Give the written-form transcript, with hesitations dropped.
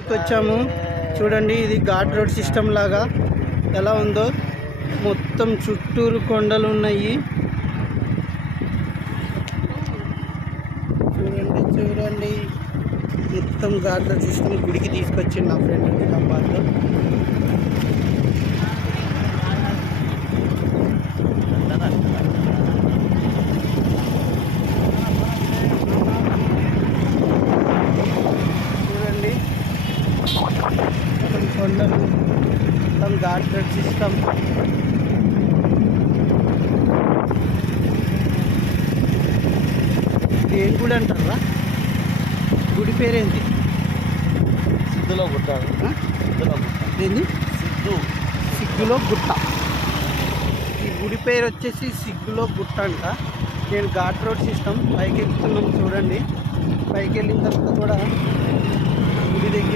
వచ్చాము చూడండి. ఇది ఘాట్ రోడ్ సిస్టమ్ లాగా ఎలా ఉందో, మొత్తం చుట్టూరు కొండలు ఉన్నాయి. చూడండి చూడండి మొత్తం ఘాట్ రోడ్ సిస్టమ్. గుడికి తీసుకొచ్చింది నా ఫ్రెండ్ నిజామాబాద్లో. చూడండి మొత్తం కొండలు, మొత్తం ఘాట్ రోడ్ సిస్టమ్. ఇది ఏం గుడి అంటారా? గుడి పేరేంటి? సిద్ధులో గుట్ట. ఏంది? సిద్ధు సిగ్గులో గుట్ట. ఈ గుడి పేరు వచ్చేసి సిగ్గులో గుట్ట అంట. నేను ఘాట్ రోడ్ సిస్టమ్ పైకి వెళ్తున్నాం చూడండి. పైకి వెళ్ళిన తర్వాత కూడా గుడి దగ్గర